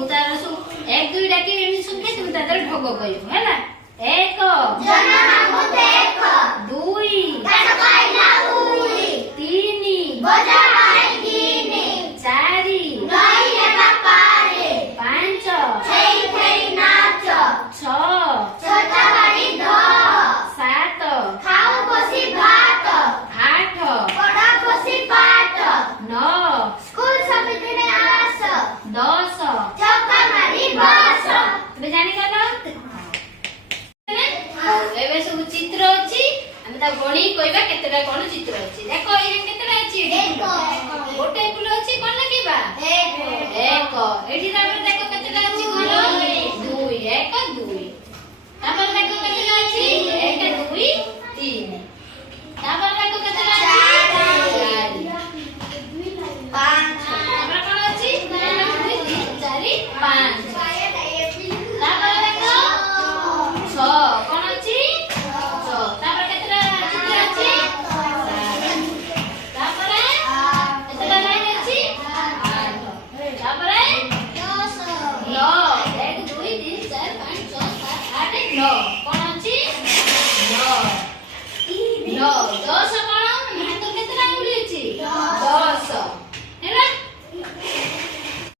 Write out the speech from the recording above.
ମୁଁ ତାର ସବୁ 1 2 ଡାକି ଏମିତି ସବୁ କେତେ ମୁଁ ତାର ଢଗ କହିବୁ ହେଲା 1 ଜନ ନାମ ଦେଖ 2 କାଟ ଖାଇଲା ଉଇ 3 ବଜାର